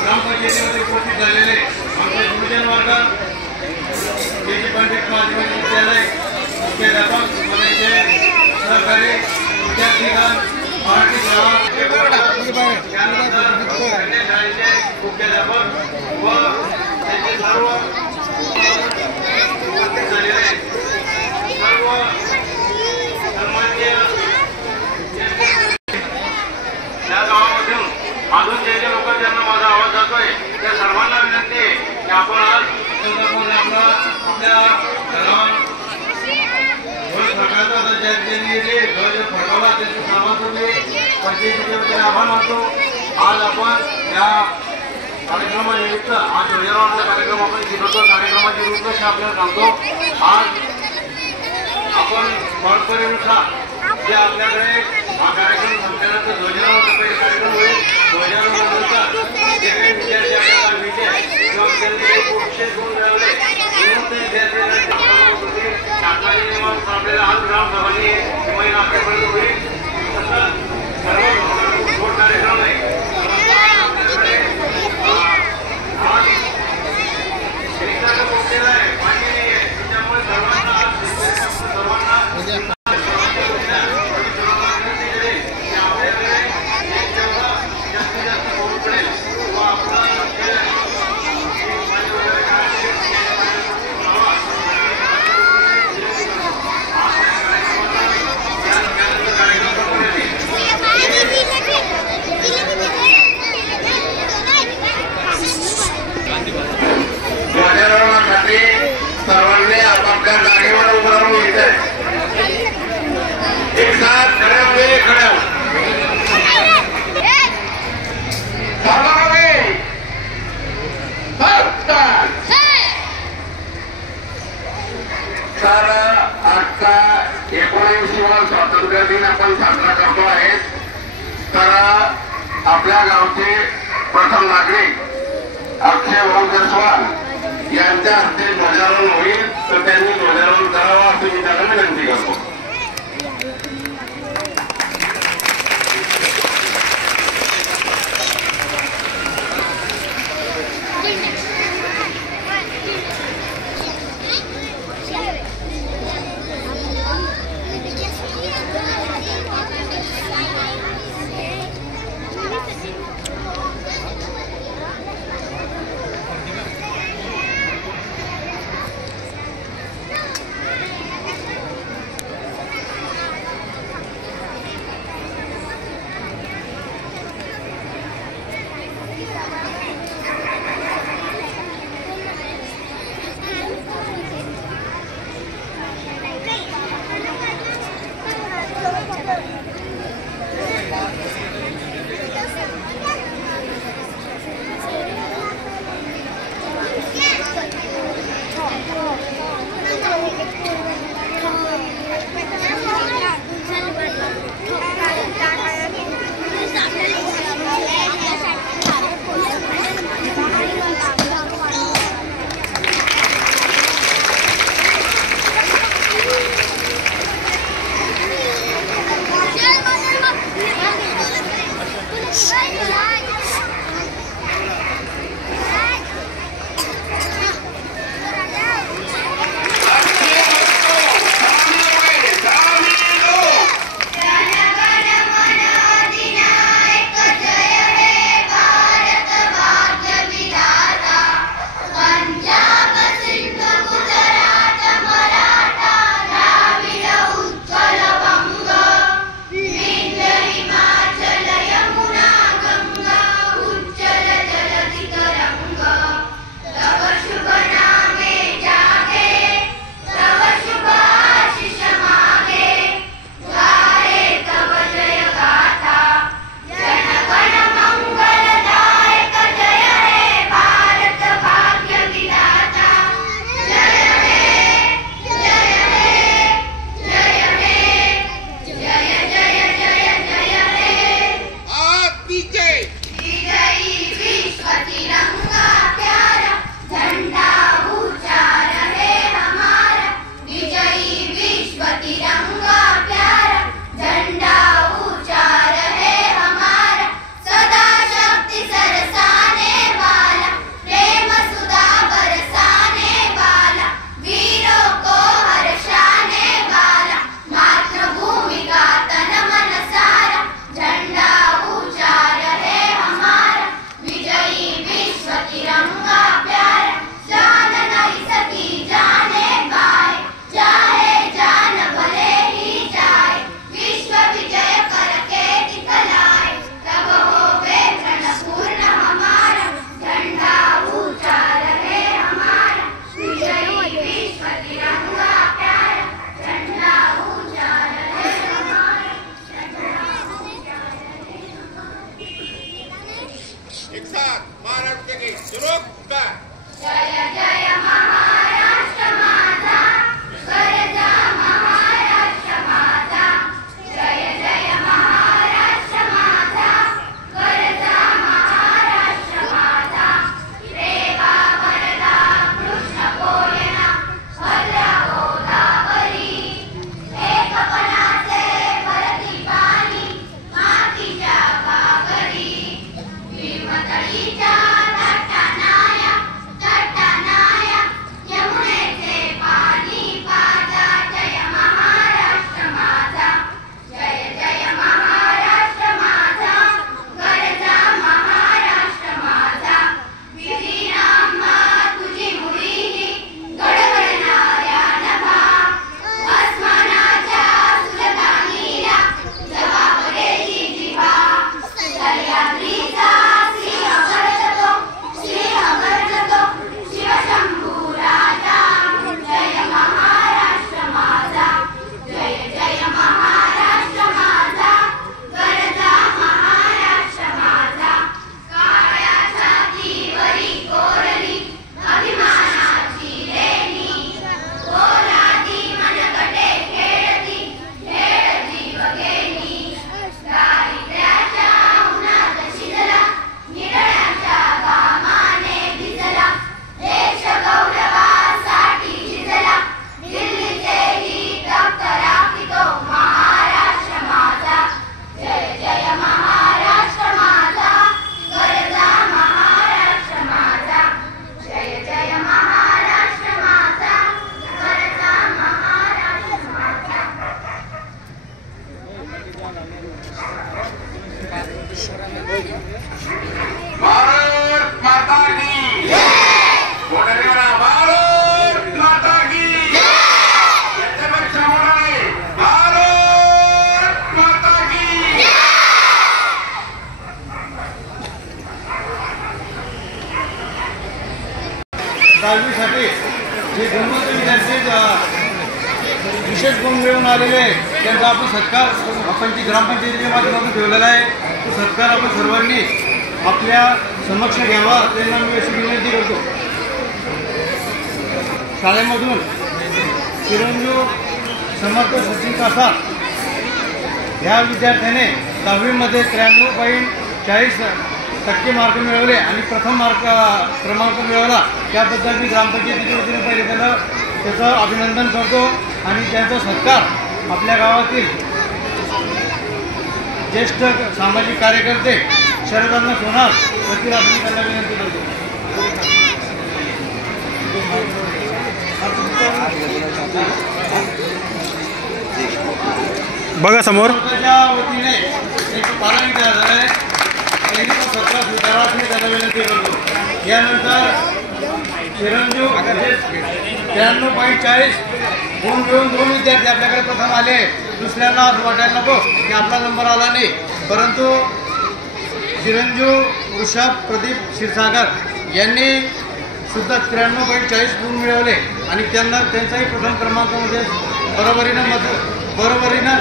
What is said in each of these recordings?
ग्रामपंचायतीमध्ये उपस्थित झालेले आमचे गुरुजन वर्ग, केजी पंडित माध्यमिक विद्यालय, मुख्याध्यापक, कॉलेजचे सहकारी, विद्यार्थीगण, मराठी शाळा, त्यानंतर शाळेचे मुख्याध्यापक व त्याचे सर्व उपस्थित झालेले सर्व सन्माननीय या गावामधून अजून जे लोक ज्यांना माझा आवाज जातोय त्या सर्वांना विनंती आहे की आपण आज आपल्या फटवला त्यांचे सर्वांचे पंचायतीचे आभार मानतो। आज आपण या कार्यक्रमानिमित्त आज ध्वजारोहणाचा कार्यक्रम आपण शिकवतो। कार्यक्रमाची रूपरेषा आपल्याला सांगतो। आज आपण परंपरेनुसार जे आपल्याकडे हा कार्यक्रम संपल्यानंतर ध्वजारोहणाचा कार्यक्रम होईल। ध्वजारोहणानंतर जे काही विद्यार्थी आपल्याला मिळते किंवा त्यांनी विषय गुण मिळवले म्हणून ते विद्यार्थ्यांना शासनाने नियमानुसार आपल्याला आज ग्रामसभांनी ही महिना अखेरपर्यंत होईल। तसं सर्व गोड कार्यक्रम आहे। आपल्याकडे आज निसर्ग पोचलेला आहे, पाणी नाही आहे, त्याच्यामुळे सर्वांना सर्वांनी आपापल्या जागेवर उभं राहून घ्यायचंय। एक साथ खड्या उभे खड्या तर आजचा 19वा स्वातंत्र्य दिन आपण साजरा करतो आहे। तर आपल्या गावचे प्रथम नागरिक अक्षय भाऊ जयस्वाल यांच्या हस्ते ध्वजारोहण होईल, तर त्यांनी ध्वजारोहण करावं असं मी त्यांना विनंती करतो। महाराष्ट्र की सुरू का जय जय महाराष्ट्र माझा गरजा महाराष्ट्र माझा जय जय महाराष्ट्र माझा गरजा महाराष्ट्र माझा रेवा वरदा कृष्ण कोयना भद्रा गोदावरी एकपणाचे भरती पाणी मातीच्या भाकरी भीमतळीच्या तटानाया यमुनेचे पाणी पाजा जय महाराष्ट्र माझा जय जय महाराष्ट्र माझा गरजा महाराष्ट्र माझा विधिनामा तुझी मुळीही गडगडणाऱ्या नभा आसमानाच्या सुलतानीला जबाबदारीची जिव्हा सह्याद्रीचा सिंह गर्जतो शिवशंभू राजा जय महाराष्ट्र माझा जय जय महाराष्ट्र माझा गरजा महाराष्ट्र माझा काळ्या छातीवरी कोरली अभिमानाची लेणी पोलादी मनगटे खेळती खेळ जीव गेली दारिद्र्याच्या उन्हात शिजला निडळ्याच्या घामाने भिजला देश गौरवासाठी झिजला दिल्लीचेही तख्त राखितो महाराष्ट्र माझा जय जय महाराष्ट्र माझा गरजा महाराष्ट्र माझा जय जय महाराष्ट्र माझा गरजा महाराष्ट्र माझा भारत माता की बोलणारा भारत माता की याच्यापेक्षा मोठा नाही भारत माता की दहावीसाठी जे गुणवंत विद्यार्थी विशेष गुण मिळवून आलेले आहेत त्यांचा आपण सत्कार ग्रामपंचायतीच्या माध्यमातून ठेवलेला आहे. तो सत्कार आपण सर्वांनी आपल्या समक्ष घ्यावा त्यांना मी अशी विनंती करतो. शाळेमधून चिरंजीव समर्थ सचिन कासार ह्या विद्यार्थ्याने 10वीमध्ये 93.40% मार्क मिळवले आणि प्रथम क्रमांक मिळवला. त्याबद्दल मी ग्रामपंचायतीच्या वतीने पहिले त्याचं अभिनंदन करतो आणि त्यांचा सत्कार आपल्या गावातील ज्येष्ठ सामाजिक कार्यकर्ते शरदांना सोनार वकील आपण त्यांना विनंती करतो. बघा समोर वतीने एक पारायण केला झाला आहे. त्यांनी तो सत्कार स्वीकारा मी त्यांना विनंती करतो. यानंतर चिरंजीव 93.40 गुण मिळून 2 विद्यार्थी आपल्याकडे प्रथम आले. दुसऱ्यांना असं वाटायला नको की आपला नंबर आला नाही, परंतु चिरंजीव वृषभ प्रदीप क्षीरसागर यांनी सुद्धा 93.40 गुण मिळवले आणि त्यांचाही प्रथम क्रमांकामध्ये बरोबरीनं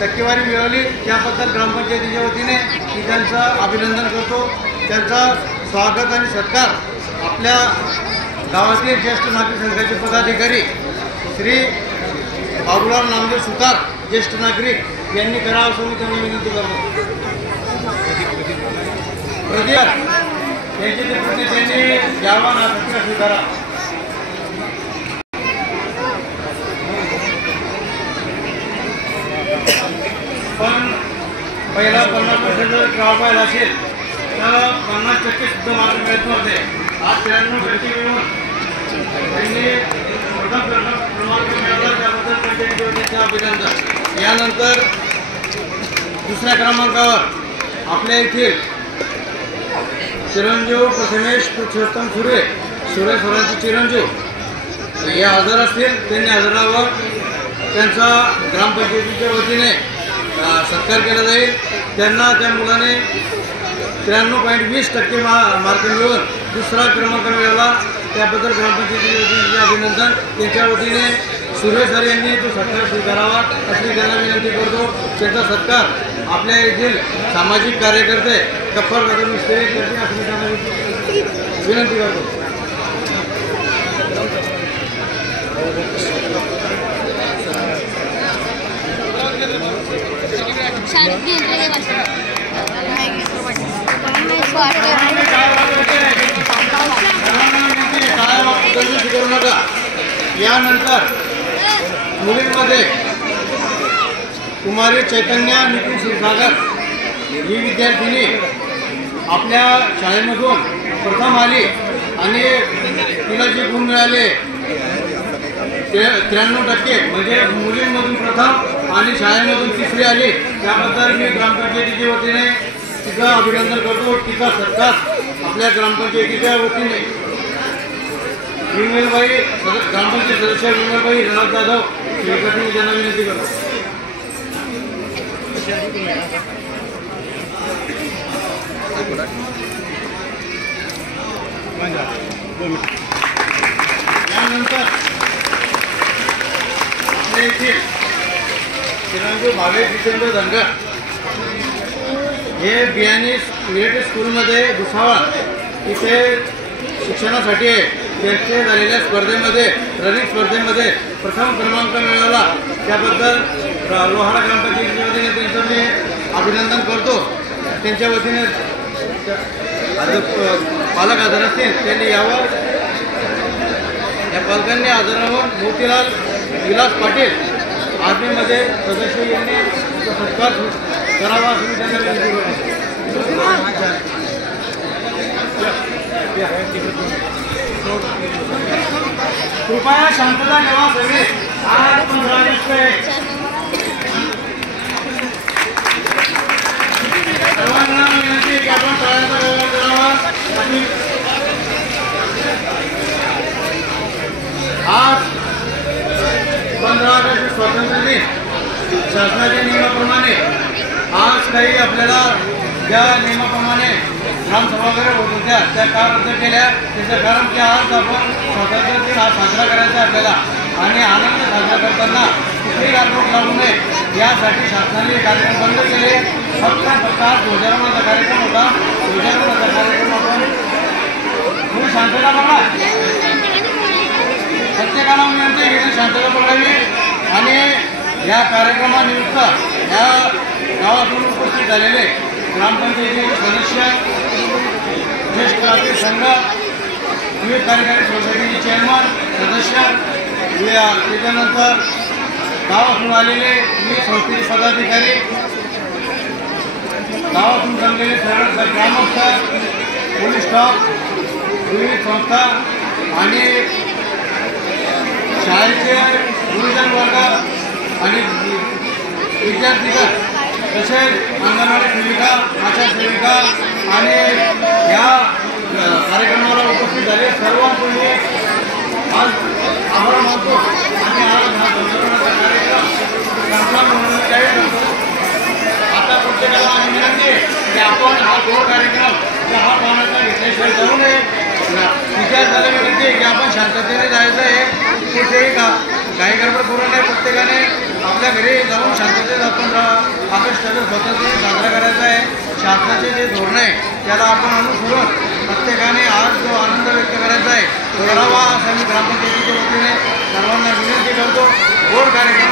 टक्केवारी मिळवली. त्याबद्दल ग्रामपंचायतीच्या वतीने मी त्यांचं अभिनंदन करतो. त्यांचा स्वागत आणि सत्कार आपल्या गावातील ज्येष्ठ नागरिक संघाचे पदाधिकारी श्री बाबूराव नामदेव सुतार ज्येष्ठ नागरिक यांनी करावं असं मी त्यांना विनंती करतो. प्रदीप यांचे ते त्यांनी यावा ना सत्कार स्वीकारा. पण पहिला 50% जर ड्रॉप व्हायला असेल तर 50% सुद्धा मार्क मिळत नव्हते. आज 93% मिळून त्यांनी प्रथम क्रमांक मिळवला. त्याबद्दल त्यांचे अभिनंदन. यानंतर दुसऱ्या क्रमांकावर आपल्या येथील चिरंजीव प्रथमेश पुरुषोत्तम सुरेश्वरांचे चिरंजीव हे हजर असतील. त्यांनी हजरावर त्यांचा ग्रामपंचायतीच्या वतीने सत्कार केला जाईल. त्यांना त्या मुलाने 93.20% मार्क मिळवून दुसरा क्रमांक मिळवला. त्याबद्दल ग्रामपंचायतीच्या वतीने अभिनंदन. त्यांच्या वतीने सुरेश सर यांनी तो सत्कार स्वीकारावा अशी त्यांना विनंती करतो. त्यांचा सत्कार आपल्या येथील सामाजिक कार्यकर्ते गप्पर कदम मिस्त्री करते असं मी त्यांना विनंती करतो. करू नका. यानंतर मुलींमध्ये कुमारी चैतन्य नितीन क्षीरसागर ही विद्यार्थिनी आपल्या शाळेमधून प्रथम आली आणि तिला जे गुण मिळाले 93% म्हणजे मुलींमधून प्रथम आणि शाळेमधून तिसरी आली. त्याबद्दल मी ग्रामपंचायतीच्या वतीने तिचं अभिनंदन करतो. तिचा सत्कार आपल्या ग्रामपंचायतीच्या वतीने विमलबाई ग्रामपंचायत सदस्य विमलबाई रणात जाधव मी त्यांना विनंती करतो. यानंतर आपल्या येथील श्रीरंग भावे जितेंद्र धनगर हे बियाणी मिलिटरी स्कूलमध्ये भुसावळ इथे शिक्षणासाठी आहे. त्यांचे झालेल्या स्पर्धेमध्ये रनिंग स्पर्धेमध्ये प्रथम क्रमांक मिळवला. त्याबद्दल लोहारा ग्रामपंचायतीच्या वतीने त्यांचं मी अभिनंदन करतो. त्यांच्या वतीने पालक हजर असतील त्यांनी यावर या पालकांनी हजरावर मोतीलाल विलास पाटील आर्मीमध्ये सदस्य यांनी सत्कार करावा असं मी त्यांना विनंती करतो. कृपया शांतता ठेवा सगळे. आज 15 ऑगस्ट आहे. सर्वांना विनंती की आपण टाळ्यांचा व्यवहार करावा. आज 15 ऑगस्ट स्वातंत्र्य दिन शासनाच्या नियमाप्रमाणे आज काही आपल्याला ज्या नियमाप्रमाणे ग्रामसभा वगैरे होत होत्या त्या का रद्द केल्या. त्याचं कारण की आज आपण स्वातंत्र्य दिन हा साजरा करायचा आपल्याला आणि आनंद साजरा करताना कुठेही गालबोट लागू नये यासाठी शासनाने कार्यक्रम बंद केले. फक्त आज ध्वजारोहणाचा कार्यक्रम होता. ध्वजारोहणाचा कार्यक्रम आपण खूप शांतता बघा. प्रत्येकाला विनंती आहे शांतता बघावी आणि या कार्यक्रमानिमित्त या गावातून उपस्थित झालेले ग्रामपंचायतीचे सदस्य ज्येष्ठ नागरिक संघ विविध कार्यकारी सोसायटीचे चेअरमन सदस्य त्याच्यानंतर गावातून आलेले विविध संस्थेचे पदाधिकारी गावातून जमलेले सर्व ग्रामस्थ पोलीस स्टाफ विविध संस्था आणि शाळेचे गुरुजन वर्ग आणि विद्यार्थीगण तसेच अंगणवाडी सेविका आशा सेविका आणि या कार्यक्रमाला उपस्थित झाले सर्वांपूर्वी आज आभार मानतो आणि आज हा ध्वजारोहणाचा कार्यक्रम संपला म्हणून त्यावेळी करतो. आता प्रत्येकाला माझी विनंती की आपण हा गोड कार्यक्रम हा पाहण्याचा घेतल्याशिवाय जाऊ नये. विद्यार्थ्याला विनंती आहे की आपण शांततेने जायचं आहे. कुठेही काही गडबड करू नये. प्रत्येकाने आपल्या घरी जाऊन शांततेत आपण ऑगस्टचा स्वातंत्र्य साजरा करायचा आहे. शासनाचे जे धोरण आहे त्याला आपण अनुसरून प्रत्येकाने आज जो आनंद व्यक्त करायचा आहे तो करावा असं मी ग्रामपंचायतीच्या वतीने सर्वांना विनंती करतो. गोड कार्यक्रम